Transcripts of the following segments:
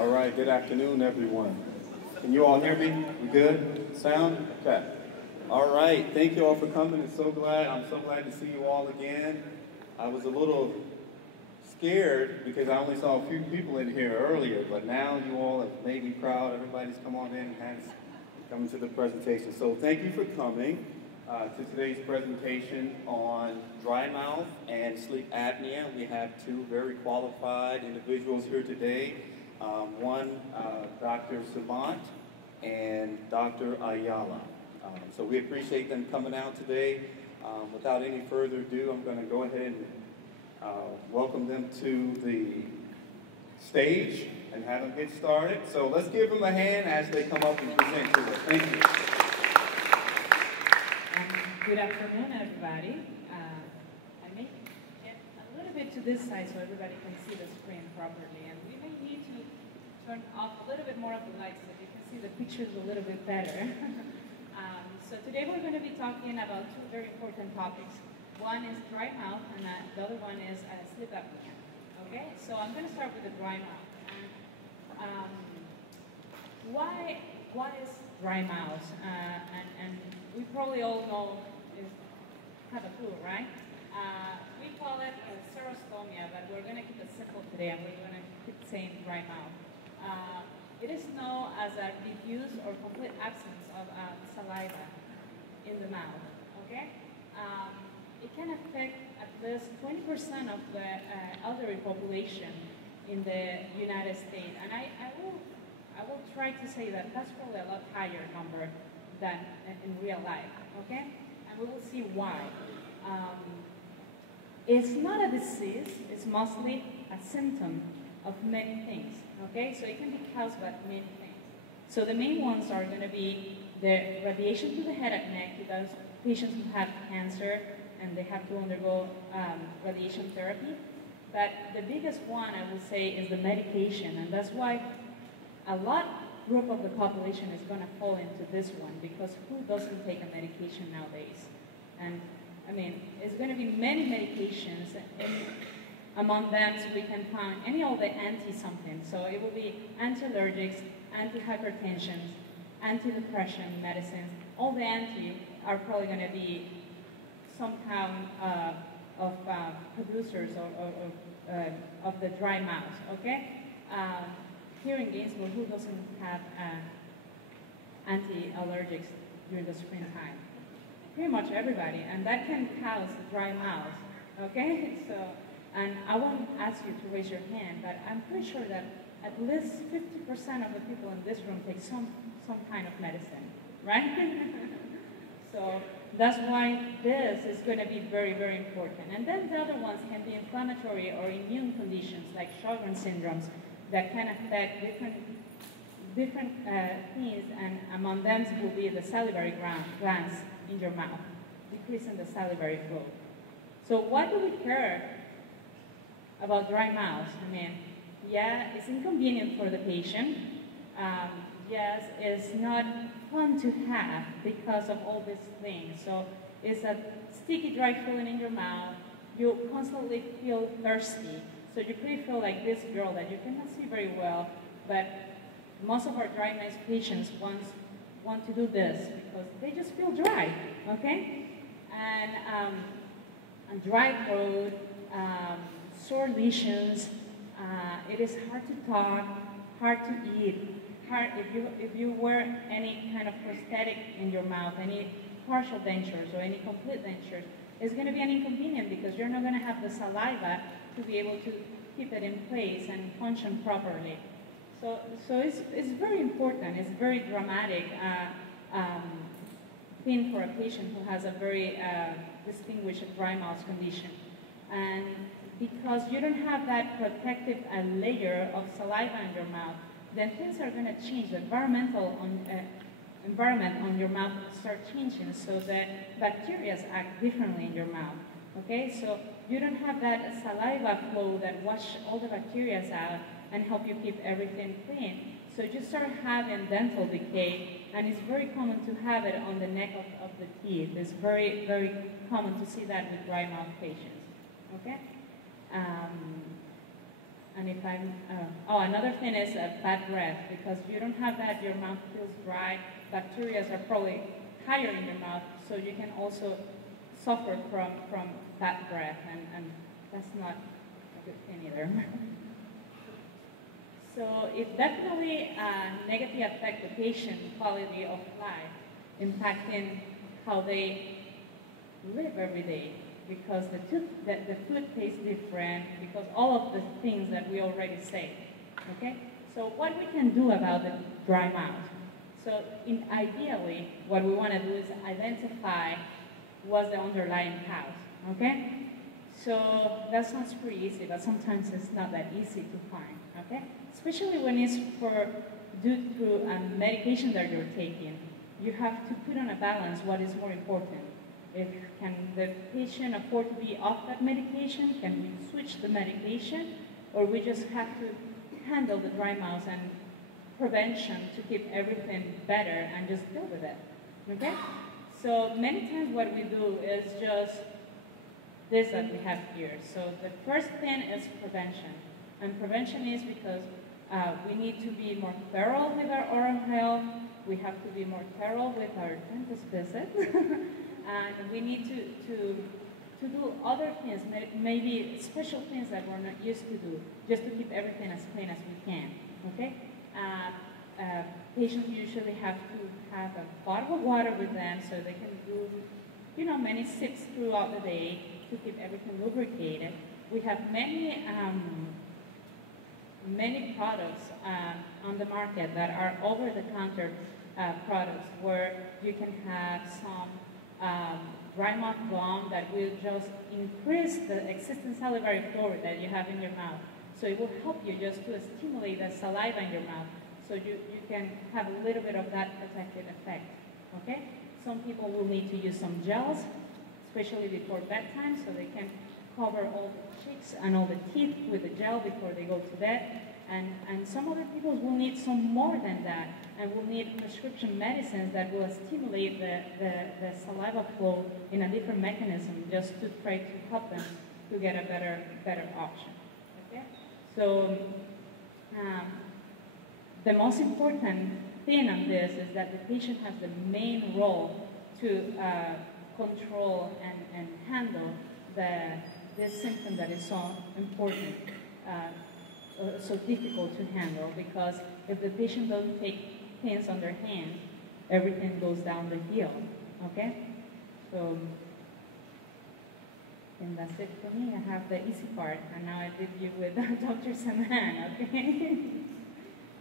All right, good afternoon, everyone. Can you all hear me? We good? Sound? Okay. All right, thank you all for coming. I'm so glad to see you all again. I was a little scared because I only saw a few people in here earlier, but now you all have made me proud. Everybody's come on in and has come to the presentation. So thank you for coming to today's presentation on dry mouth and sleep apnea. We have two very qualified individuals here today. One, Dr. Samant and Dr. Ayala. So we appreciate them coming out today. Without any further ado, I'm going to go ahead and welcome them to the stage and have them get started. So let's give them a hand as they come up and present to us. Thank you. Good afternoon, everybody. I may get a little bit to this side so everybody can see the screen properly. And we may need to turn off a little bit more of the lights so you can see the pictures a little bit better. So today we're going to be talking about two very important topics. One is dry mouth, and the other one is sleep apnea. Okay, so I'm going to start with the dry mouth. What is dry mouth? And we probably all know, have a clue, right? We call it serostomia, but we're going to keep it simple today, and we're going to keep saying dry mouth. It is known as a diffuse or complete absence of saliva in the mouth, okay? It can affect at least 20% of the elderly population in the United States, and I will try to say that that's probably a lot higher number than in real life, okay? And we will see why. It's not a disease, it's mostly a symptom of many things, okay? So it can be caused by many things. So the main ones are going to be the radiation to the head and neck to those patients who have cancer and they have to undergo radiation therapy. But the biggest one, I would say, is the medication, and that's why a lot group of the population is going to fall into this one, because who doesn't take a medication nowadays? And I mean, it's going to be many medications, and among them so we can find any of the anti-something. So it will be anti-allergics, anti-hypertension, anti-depression medicines. All the anti are probably going to be some kind of producers of the dry mouth, okay? Here in Gainesville, who doesn't have anti-allergics during the springtime? Pretty much everybody, and that can cause dry mouth, okay? So, and I won't ask you to raise your hand, but I'm pretty sure that at least 50% of the people in this room take some kind of medicine, right? So that's why this is going to be very, very important. And then the other ones can be inflammatory or immune conditions like Sjogren's syndromes that can affect different things, and among them will be the salivary glands in your mouth, decreasing the salivary flow. So why do we care about dry mouth? I mean, yeah, it's inconvenient for the patient. Yes, it's not fun to have because of all these things. So it's a sticky, dry feeling in your mouth. You constantly feel thirsty. So you pretty feel like this girl that you cannot see very well, but most of our dry mouth patients want to do this because they just feel dry, okay? And a dry throat, sore lesions, it is hard to talk, hard to eat, hard if you wear any kind of prosthetic in your mouth, any partial dentures or any complete dentures, it's going to be an inconvenience because you're not going to have the saliva to be able to keep it in place and function properly. So it's very important. It's very dramatic thing for a patient who has a very distinguished dry mouth condition. And because you don't have that protective layer of saliva in your mouth, then things are going to change. The environment on your mouth start changing, so the bacteria act differently in your mouth. Okay, so you don't have that saliva flow that wash all the bacteria out and help you keep everything clean. So you start having dental decay, and it's very common to have it on the neck of the teeth. It's very, very common to see that with dry mouth patients. Okay. And if I'm, another thing is bad breath, because if you don't have that, your mouth feels dry, bacteria are probably higher in your mouth, so you can also suffer from bad breath, and that's not a good thing either. So it definitely negatively affects the patient quality of life, impacting how they live every day, because the food tastes different, because all of the things that we already say, okay? So what we can do about the dry mouth? So ideally, what we want to do is identify what's the underlying cause, okay? So that sounds pretty easy, but sometimes it's not that easy to find, okay? Especially when it's due to a medication that you're taking. You have to put on a balance what is more important. Can the patient afford to be off that medication? Can we switch the medication? Or we just have to handle the dry mouth and prevention to keep everything better and just deal with it, okay? So many times what we do is just this that we have here. So the first thing is prevention. And prevention is because we need to be more thorough with our oral health. We have to be more thorough with our dentist visits. And we need to do other things, maybe special things that we're not used to do, just to keep everything as clean as we can, okay? Patients usually have to have a bottle of water with them so they can do, you know, many sips throughout the day to keep everything lubricated. We have many products on the market that are over-the-counter products where you can have some dry mouth gum that will just increase the existing salivary fluid that you have in your mouth. So it will help you just to stimulate the saliva in your mouth, so you can have a little bit of that protective effect, okay? Some people will need to use some gels, especially before bedtime, so they can cover all the cheeks and all the teeth with the gel before they go to bed. And some other people will need some more than that, and will need prescription medicines that will stimulate the saliva flow in a different mechanism, just to try to help them to get a better option. Okay? So the most important thing on this is that the patient has the main role to control and handle this symptom that is so important. So difficult to handle, because if the patient doesn't take things on their hands, everything goes down the hill, okay? So, and that's it for me. I have the easy part, and now I leave you with Dr. Samant, okay?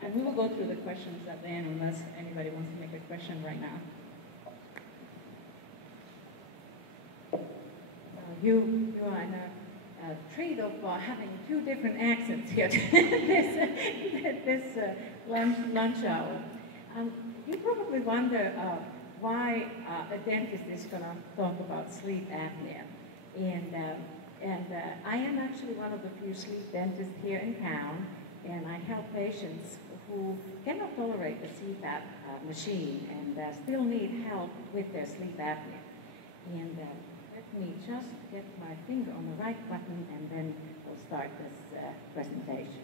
And we will go through the questions at the end, unless anybody wants to make a question right now. You are in a trait of having two different accents here this lunch hour. You probably wonder why a dentist is going to talk about sleep apnea. And I am actually one of the few sleep dentists here in town, and I help patients who cannot tolerate the CPAP machine and still need help with their sleep apnea. And let me just get my finger on the right button, and then we'll start this presentation.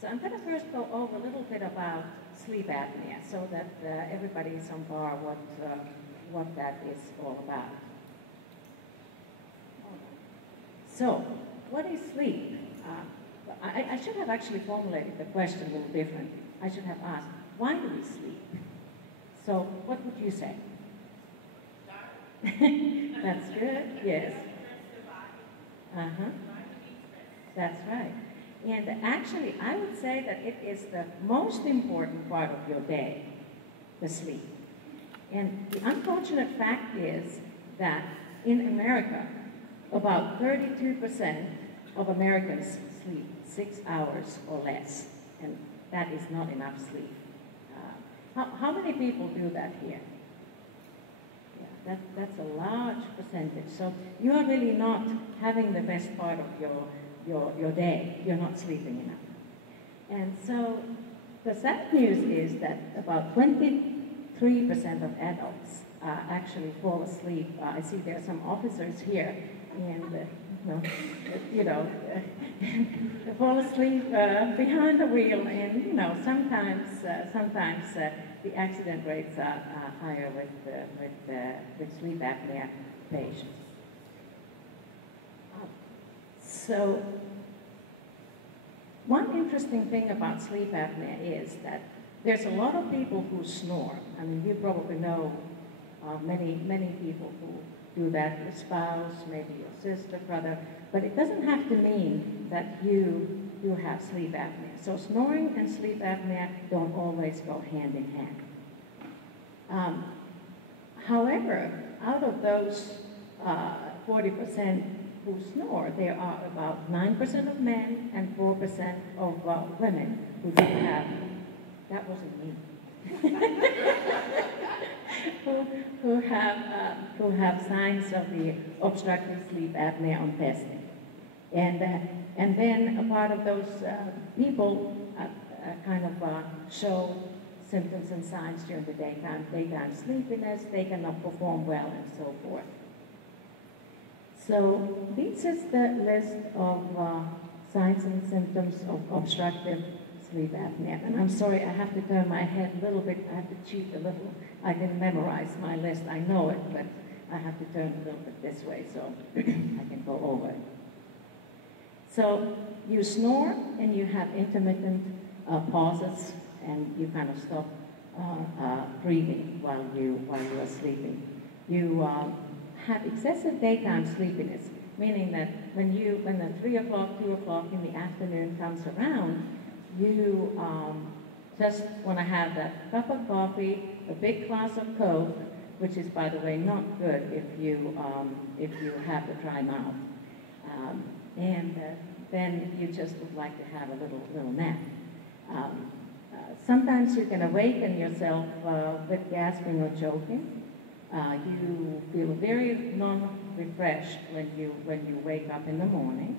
So I'm going to first go over a little bit about sleep apnea, so that everybody is on par what that is all about. So, what is sleep? I should have actually formulated the question a little differently. I should have asked, why do we sleep? So, what would you say? That's good, yes. Uh-huh. That's right. And actually, I would say that it is the most important part of your day, the sleep. And the unfortunate fact is that in America, about 32% of Americans sleep 6 hours or less, and that is not enough sleep. How many people do that here? Yeah, that's a large percentage. So you are really not having the best part of your day. You're not sleeping enough. And so the sad news is that about 23% of adults actually fall asleep. I see there are some officers here, and they fall asleep behind the wheel, and sometimes the accident rates are higher with sleep apnea patients. So one interesting thing about sleep apnea is that there's a lot of people who snore. I mean, you probably know many people who do that, your spouse, maybe your sister, brother, but it doesn't have to mean that you have sleep apnea. So snoring and sleep apnea don't always go hand in hand. However, out of those 40% who snore, there are about 9% of men and 4% of women who do have, that wasn't me, who have signs of the obstructive sleep apnea on testing. And then a part of those people kind of show symptoms and signs during the daytime sleepiness, they cannot perform well, and so forth. So this is the list of signs and symptoms of obstructive sleep apnea. And I'm sorry, I have to turn my head a little bit, I have to cheat a little. I didn't memorize my list, I know it, but I have to turn a little bit this way so I can go over it. So you snore and you have intermittent pauses, and you kind of stop breathing while you are sleeping. You have excessive daytime sleepiness, meaning that when the 3 o'clock, 2 o'clock in the afternoon comes around, you just want to have that cup of coffee, a big glass of Coke, which is, by the way, not good if you have the dry mouth. And then you just would like to have a little nap. Sometimes you can awaken yourself with gasping or choking. You feel very non-refreshed when you wake up in the morning.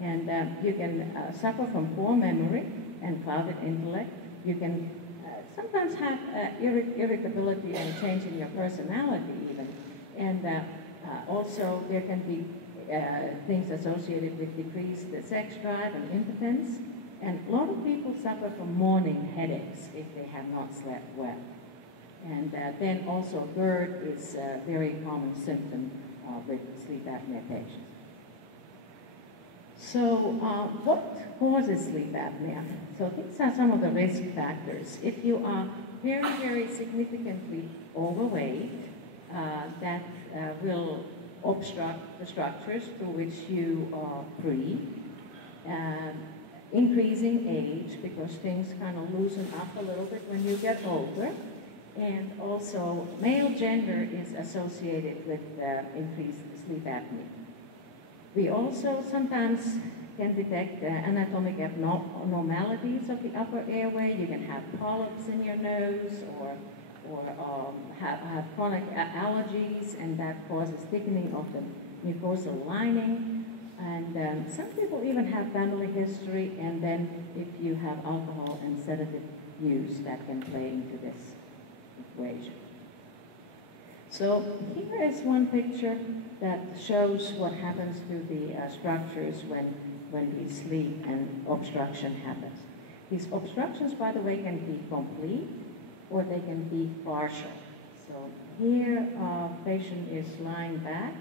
And you can suffer from poor memory and clouded intellect. You can sometimes have irritability and change in your personality even. And also there can be things associated with decreased sex drive and impotence. And a lot of people suffer from morning headaches if they have not slept well. And then also GERD is a very common symptom with sleep apnea patients. So what causes sleep apnea? So these are some of the risk factors. If you are very, very significantly overweight, that will obstruct the structures through which you breathe. Increasing age, because things kind of loosen up a little bit when you get older. And also, male gender is associated with increased sleep apnea. We also sometimes can detect anatomic abnormalities of the upper airway. You can have polyps in your nose, or have chronic allergies, and that causes thickening of the mucosal lining. And some people even have family history, and then if you have alcohol and sedative use, that can play into this equation. So here is one picture that shows what happens to the structures when we sleep and obstruction happens. These obstructions, by the way, can be complete or they can be partial. So here, patient is lying back,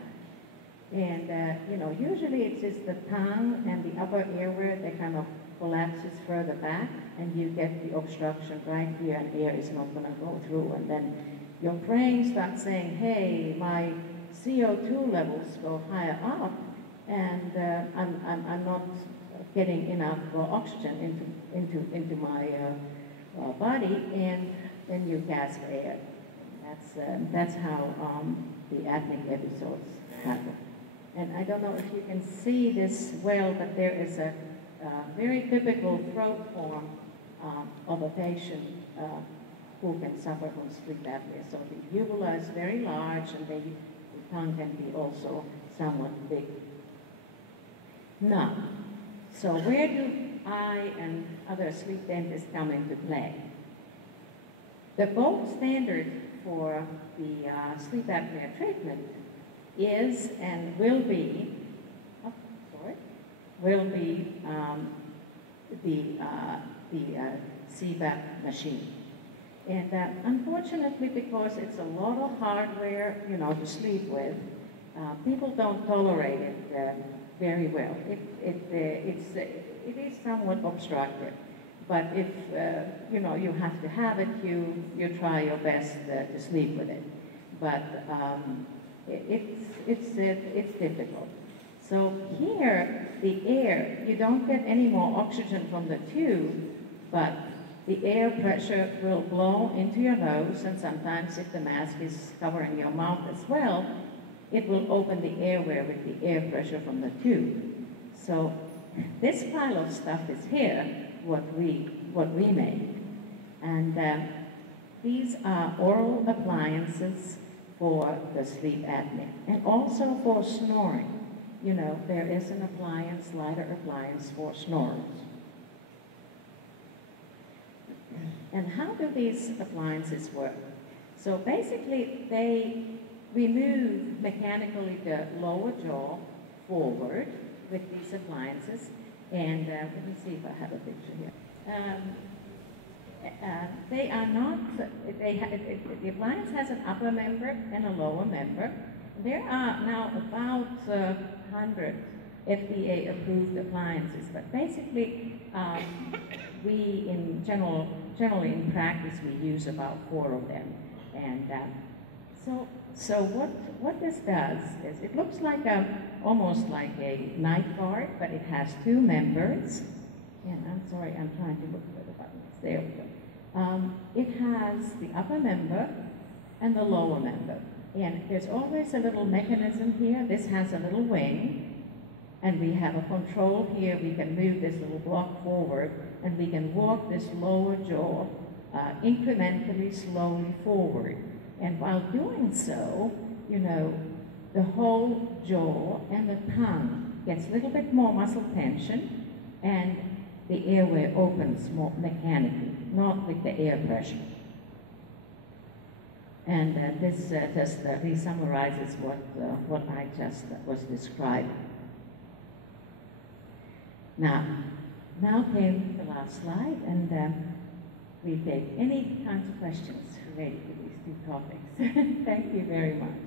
and usually it's just the tongue and the upper airway that kind of collapses further back, and you get the obstruction right here, and air is not going to go through, and then your brain starts saying, hey, my CO2 levels go higher up, and I'm not getting enough oxygen into my body, and then you gasp air. That's how the apneic episodes happen. And I don't know if you can see this well, but there is a very typical throat form of a patient who can suffer from sleep apnea. So the uvula is very large, and the tongue can be also somewhat big. Now, so where do I and other sleep dentists come into play? The gold standard for the sleep apnea treatment is and will be, the CPAP machine. And unfortunately, because it's a lot of hardware, you know, to sleep with, people don't tolerate it very well. It is somewhat obstructive. But if, you know, you have to have it, you try your best to sleep with it. But it's difficult. So here, the air, you don't get any more oxygen from the tube, but the air pressure will blow into your nose, and sometimes if the mask is covering your mouth as well, it will open the airway with the air pressure from the tube. So this pile of stuff is here, what we make. And these are oral appliances for the sleep apnea, and also for snoring. You know, there is an appliance, lighter appliance for snorers. And how do these appliances work? So basically, they remove mechanically the lower jaw forward with these appliances. And let me see if I have a picture here. They are not, the appliance has an upper member and a lower member. There are now about 100 FDA-approved appliances, but basically, we generally in practice we use about 4 of them. And so what this does is it looks like almost like a night guard, but it has 2 members. And I'm sorry, I'm trying to look for the buttons. There we go. It has the upper member and the lower member. And there's always a little mechanism here. This has a little wing, and we have a control here. We can move this little block forward, and we can walk this lower jaw incrementally, slowly forward. And while doing so, you know, the whole jaw and the tongue gets a little bit more muscle tension, and the airway opens more mechanically, not with the air pressure. And this just re-summarizes what I just was describing. Now came the last slide, and we take any kinds of questions related to these 2 topics. Thank you very much.